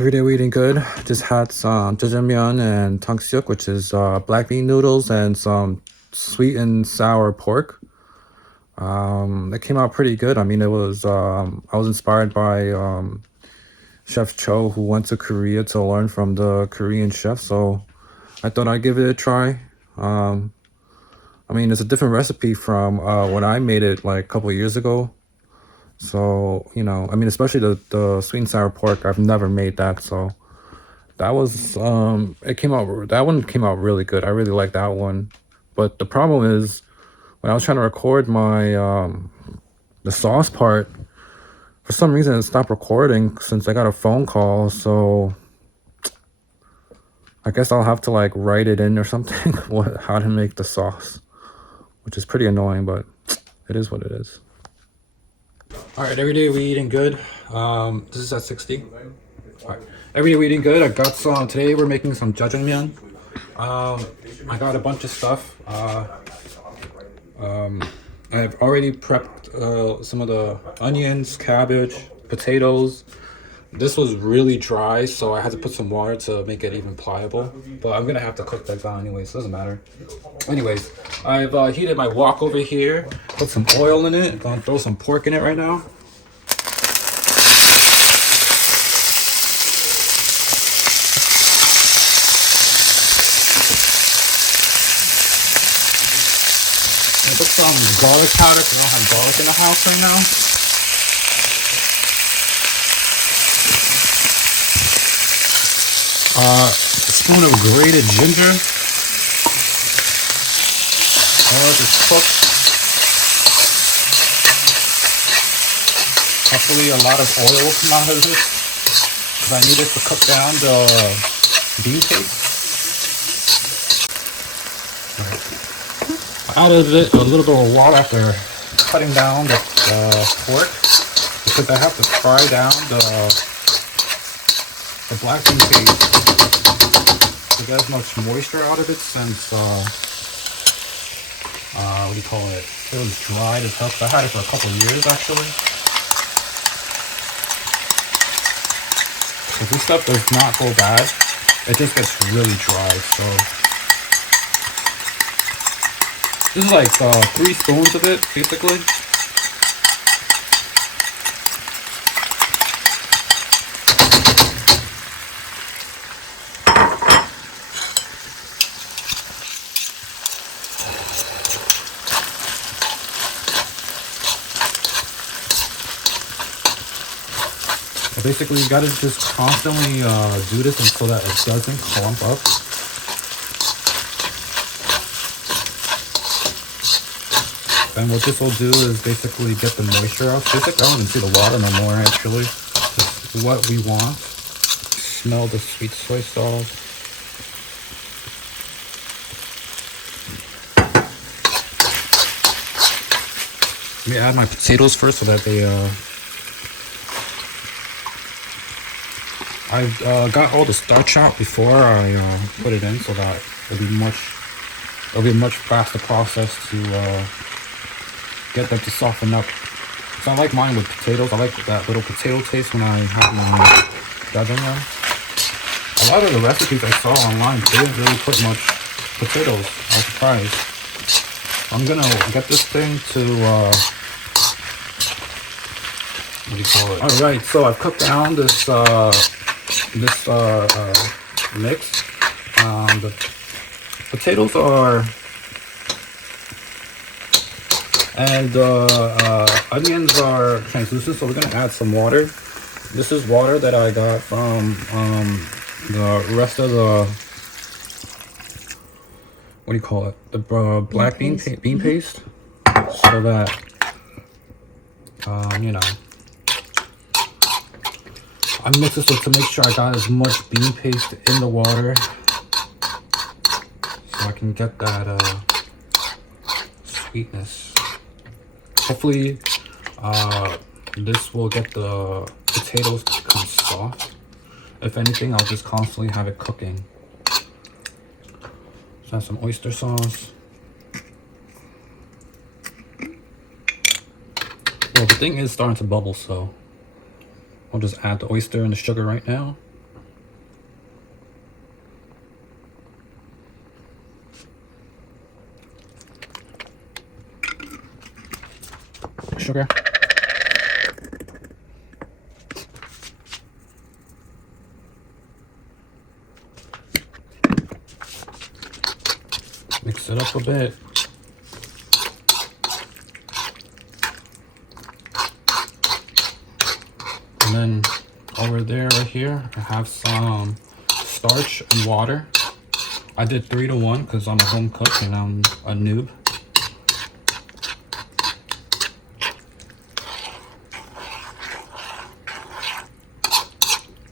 Everyday we eating good. Just had some Jjajangmeun and Tangsuyuk, which is black bean noodles and some sweet and sour pork. It came out pretty good. I mean, it was I was inspired by Chef Cho, who went to Korea to learn from the Korean chef. So I thought I'd give it a try. Um, I mean, it's a different recipe from when I made it like a couple of years ago. So I mean, especially the sweet and sour pork. I've never made that, so that was it came out that one came out really good. I really like that one. But the problem is when I was trying to record my the sauce part, for some reason it stopped recording since I got a phone call, so I guess I'll have to like write it in or something what how to make the sauce, which is pretty annoying, but it is what it is. All right, every day we eating good. This is at 60. All right. Every day we eating good. I got some today. We're making some jjajangmeun. I got a bunch of stuff. I've already prepped some of the onions, cabbage, potatoes. This was really dry, so I had to put some water to make it even pliable. But I'm gonna have to cook that down anyways, so it doesn't matter. Anyways, I've heated my wok over here, put some oil in it. I'm gonna throw some pork in it right now. I put some garlic powder because I don't have garlic in the house right now. A spoon of grated ginger. Let this cook. Hopefully a lot of oil will come out of this because I need it to cook down the bean paste. I added a little bit of water after cutting down the pork because I have to fry down the black bean paste to get as much moisture out of it since what do you call it? It was dried as hell. I had it for a couple of years actually. So this stuff does not go bad. It just gets really dry. So this is like 3 spoons of it basically. Basically, you gotta just constantly do this until that it doesn't clump up. And what this will do is basically get the moisture out. Basically, I don't even see the water no more actually. Just what we want. Smell the sweet soy sauce. Let me add my potatoes first so that they I've got all the starch out before I put it in, so that it'll be a much faster process to get them to soften up. So I like mine with potatoes. I like that little potato taste when I have my jjajangmeun. A lot of the recipes I saw online didn't really put much potatoes. I was surprised. I'm gonna get this thing to what do you call it? All right, so I've cooked down this mix. The potatoes are and onions are translucent, so we're gonna add some water. This is water that I got from the rest of the what do you call it? The black bean paste, so that I mix this to make sure I got as much bean paste in the water so I can get that sweetness. Hopefully this will get the potatoes to become soft. If anything, I'll just constantly have it cooking. So have some oyster sauce. Well, the thing is starting to bubble, so I'll just add the oyster and the sugar right now. sugar. Mix it up a bit. And then over there, right here, I have some starch and water. I did 3 to 1 because I'm a home cook and I'm a noob.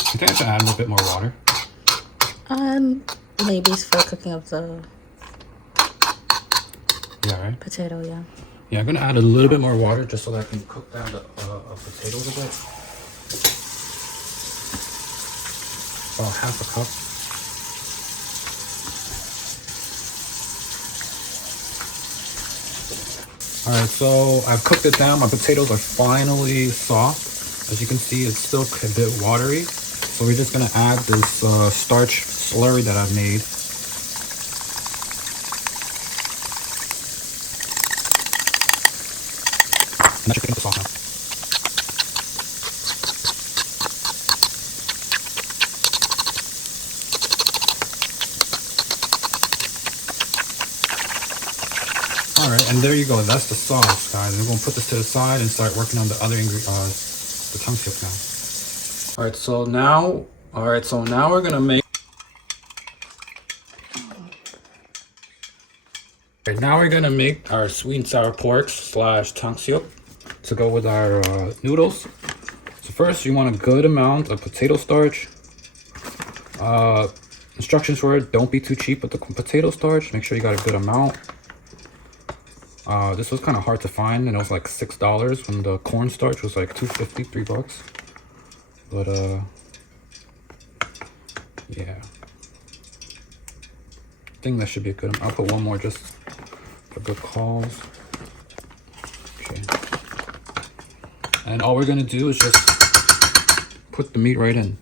I think I should add a little bit more water. Maybe it's for cooking of the potato, yeah. Yeah, I'm gonna add a little bit more water just so that I can cook down the potatoes a bit. About half a cup. Alright, so I've cooked it down. My potatoes are finally soft. As you can see, it's still a bit watery. So we're just gonna add this starch slurry that I've made. And that should get the sauce now. Alright, and there you go. That's the sauce, guys. We're gonna put this to the side and start working on the other ingredients, the tangshuyuk now. Alright, so now we're gonna make. Alright, now we're gonna make our sweet and sour pork / tangshuyuk to go with our noodles. So first, you want a good amount of potato starch. Instructions for it: don't be too cheap with the potato starch. Make sure you got a good amount. This was kind of hard to find, and it was like $6 when the cornstarch was like $2.50, $3. But yeah, I think that should be a good. I'll put one more just for good calls. Okay, and all we're gonna do is just put the meat right in.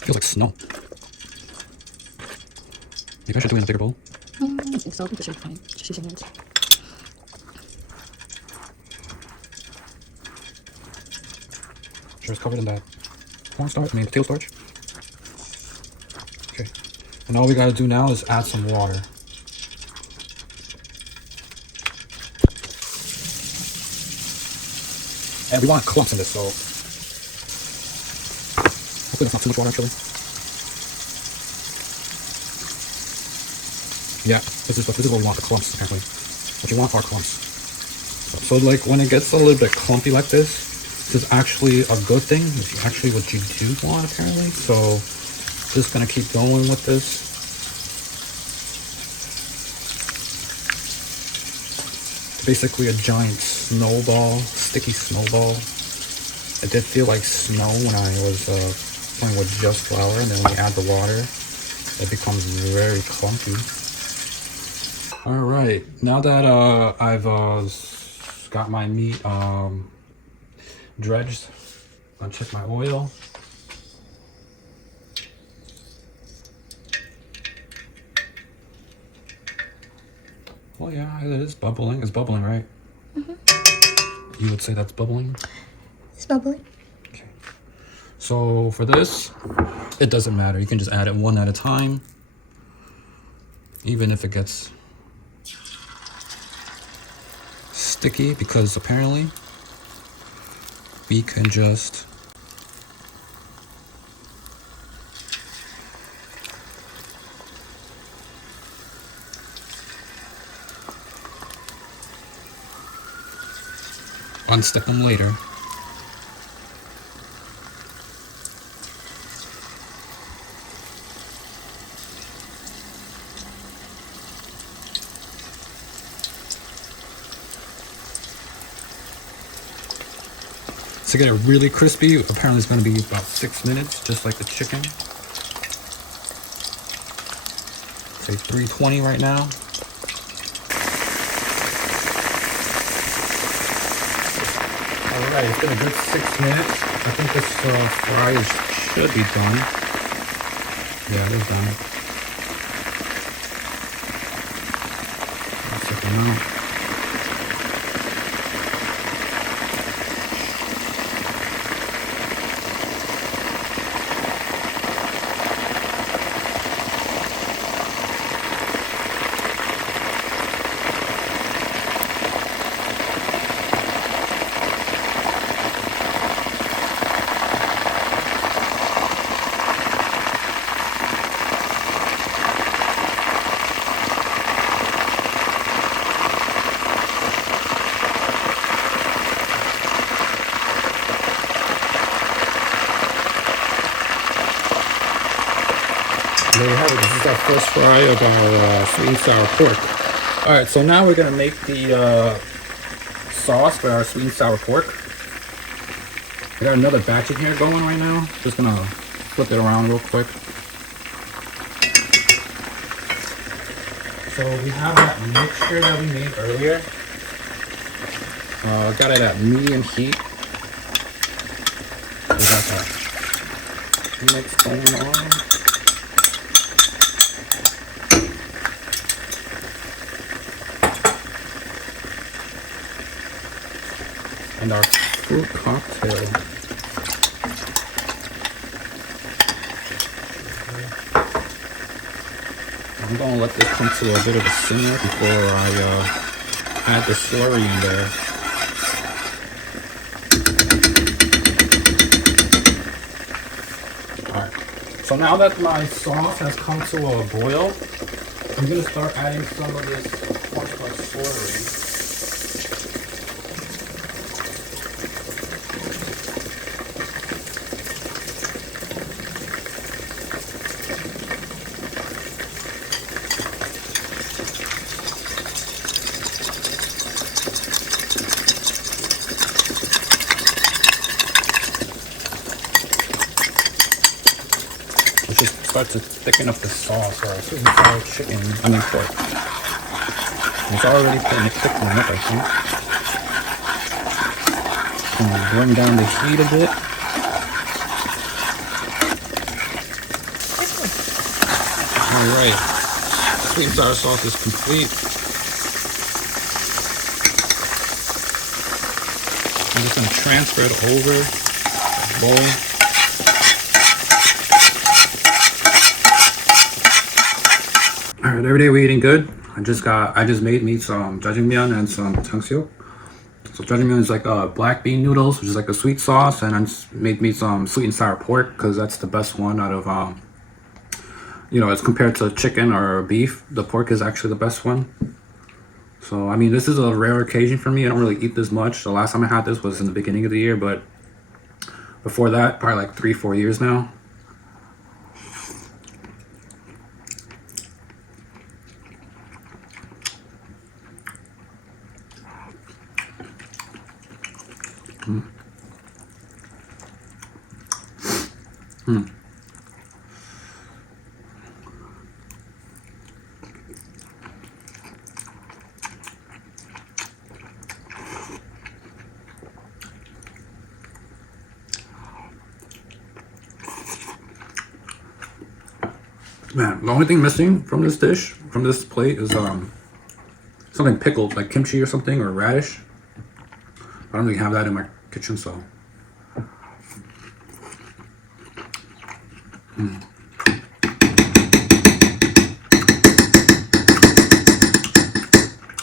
Feels like snow. Maybe I should do it in a bigger bowl. I think so. I think it should be fine. Just use your hands. Sure, it's covered in that potato starch. Okay, and all we gotta do now is add some water. And we want clumps in this, so hopefully that's not too much water actually. Yeah, this is what we want, the clumps apparently. What you want are clumps. So like when it gets a little bit clumpy like this is actually a good thing. It's actually what you do want apparently. So just gonna keep going with this. Basically a giant snowball, sticky snowball. It did feel like snow when I was playing with just flour, and then when you add the water, it becomes very clumpy. All right, now that I've got my meat dredged, I'm gonna check my oil. Oh yeah, it is bubbling. It's bubbling, right? Mm-hmm. You would say that's bubbling? It's bubbling. Okay. So for this, it doesn't matter. You can just add it one at a time. Even if it gets sticky, because apparently we can just unstick them later. To get it really crispy, apparently it's going to be about 6 minutes, just like the chicken. Say 320 right now. Alright, it's been a good 6 minutes. I think this fry should be done. Yeah, it is done. Second out. There you have it. This is our first fry of our sweet and sour pork. Alright, so now we're going to make the sauce for our sweet and sour pork. I got another batch in here going right now. Just going to flip it around real quick. So we have that mixture that we made earlier. Got it at medium heat. We got that mix going on. And our fruit cocktail. I'm gonna let this come to a bit of a simmer before I add the slurry in there. Alright, so now that my sauce has come to a boil, I'm gonna start adding some of this cornstarch slurry. Just start to thicken up the sauce or sweet and sour chicken, I mean pork. It's already pretty thickening up, I think. Bring down the heat a bit. Alright, sweet and sour sauce is complete. I'm just going to transfer it over the bowl. Alright, every day we're eating good. I just made me some jjajangmeun and some tangshuyuk. So jjajangmeun is like black bean noodles, which is like a sweet sauce, and I just made me some sweet and sour pork because that's the best one out of as compared to chicken or beef, the pork is actually the best one. So I mean, this is a rare occasion for me. I don't really eat this much. The last time I had this was in the beginning of the year, but before that, probably like 3-4 years now. Man, the only thing missing from this dish, from this plate, is something pickled, like kimchi or something, or radish. I don't really have that in my kitchen, so.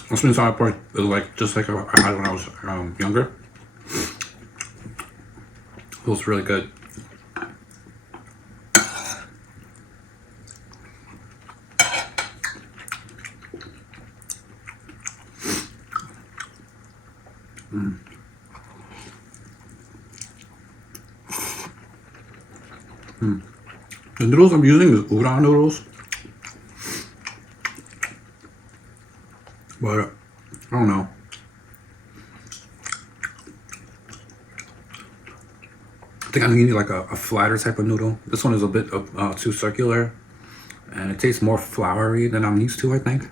The sweet and sour pork is like just like I had when I was younger. It was really good. The noodles I'm using is udon noodles, but I don't know. I think I need like a flatter type of noodle. This one is a bit too circular, and it tastes more floury than I'm used to, I think.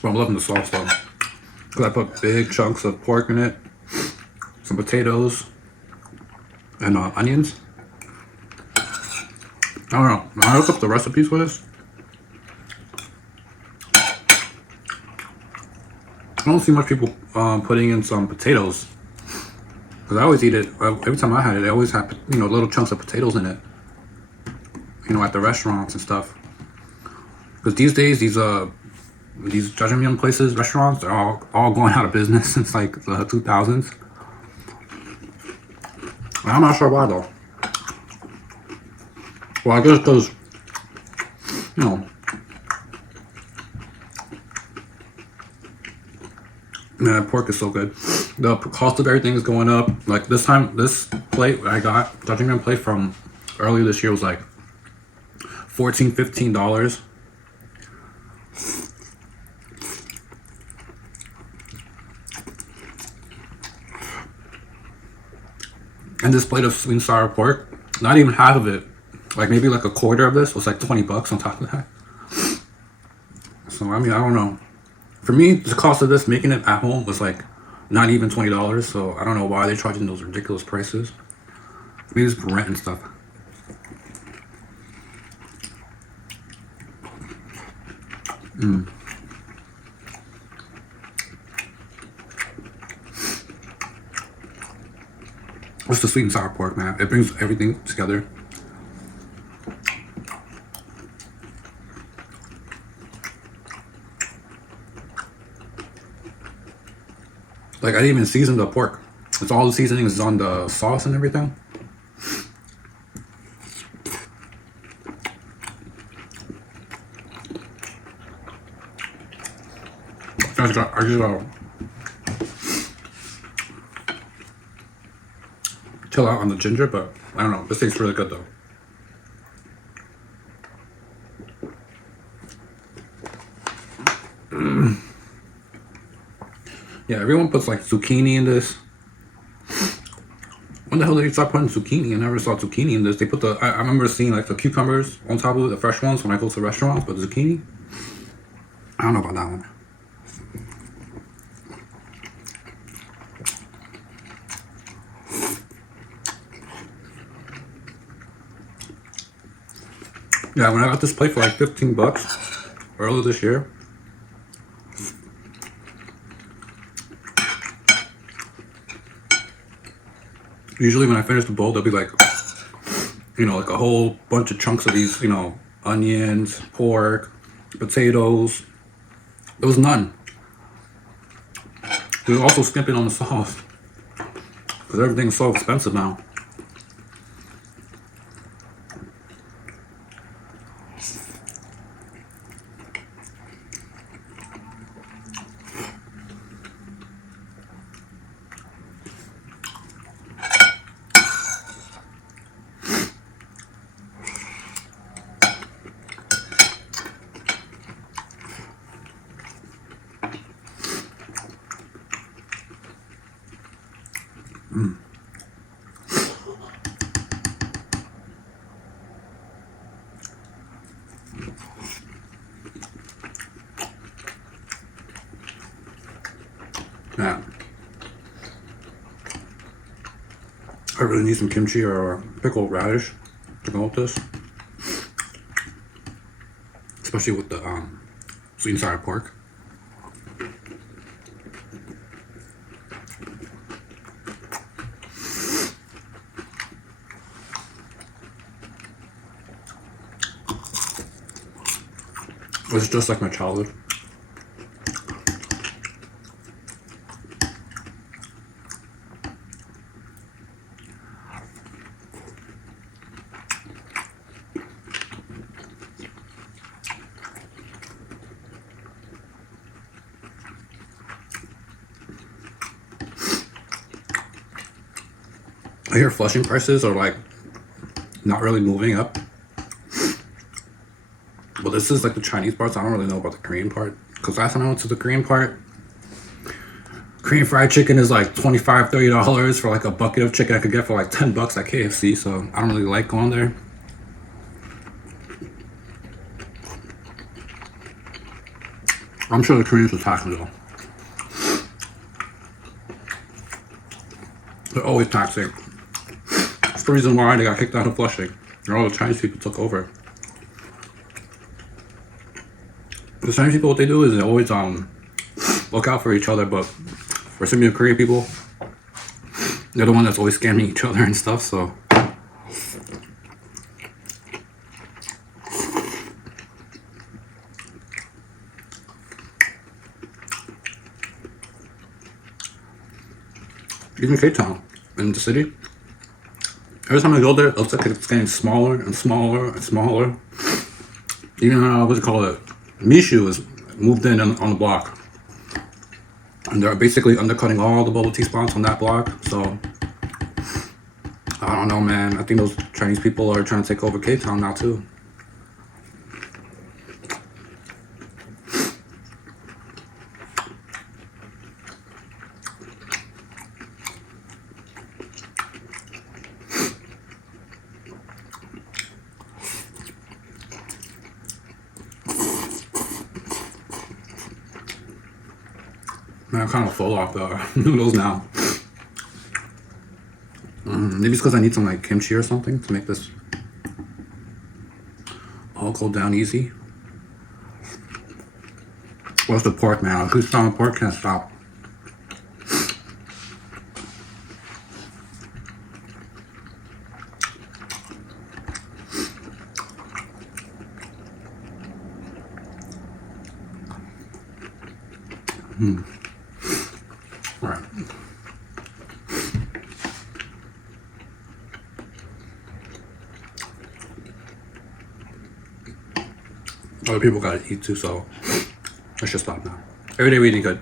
But I'm loving the sauce though. Because I put big chunks of pork in it, some potatoes, and onions. I don't know. When I look up the recipes for this, I don't see much people putting in some potatoes. Because I always eat it, every time I had it, they always had, you know, little chunks of potatoes in it. You know, at the restaurants and stuff. Because these days, these jjajangmeun places, restaurants, they're all going out of business since like the 2000s. And I'm not sure why though. Well, I guess because, you know, man, pork is so good. The cost of everything is going up. Like this time, this plate I got, jjajangmeun plate from earlier this year was like $14, $15. And this plate of sweet and sour pork, not even half of it, like maybe like a quarter of this was like 20 bucks on top of that. So I mean, I don't know. For me, the cost of this, making it at home, was like not even $20. So I don't know why they're charging those ridiculous prices. Maybe it's for rent and stuff. What's the sweet and sour pork, man? It brings everything together. Like, I didn't even season the pork. It's all the seasoning is on the sauce and everything. I just chill out on the ginger, but I don't know. This tastes really good though. Yeah, everyone puts like zucchini in this. When the hell did they start putting zucchini? I never saw zucchini in this. They put I remember seeing like the cucumbers on top of it, the fresh ones when I go to restaurants, but zucchini, I don't know about that one. Yeah, when I got this plate for like 15 bucks earlier this year, usually when I finish the bowl, there'll be like, you know, like a whole bunch of chunks of these, you know, onions, pork, potatoes. There was none. We were also skimping on the sauce because everything's so expensive now. Yeah. I really need some kimchi or pickled radish to go with this. Especially with the sweet and sour pork. It's just like my childhood. I hear Flushing prices are like not really moving up. But this is like the Chinese parts. I don't really know about the Korean part. Because last time I went to the Korean part, Korean fried chicken is like $25, $30 for like a bucket of chicken I could get for like 10 bucks at KFC. So I don't really like going there. I'm sure the Koreans are taxing though. They're always taxing. That's the reason why they got kicked out of Flushing. And all the Chinese people took over. The Chinese people, what they do is they always look out for each other, but for some of the Korean people, they're the one that's always scamming each other and stuff, so. Even Cape Town, in the city, every time I go there, it looks like it's getting smaller and smaller and smaller. Even, what's it called? Mishu has moved in on the block. And they're basically undercutting all the bubble tea spots on that block, so. I don't know, man. I think those Chinese people are trying to take over Cape Town now, too. Man, I'm kind of full off the noodles now. Maybe it's because I need some like kimchi or something to make this all go down easy. What's the pork, man? Who's on pork can't stop. All right. Other people gotta eat too, so let's just stop now. Every day we eating good.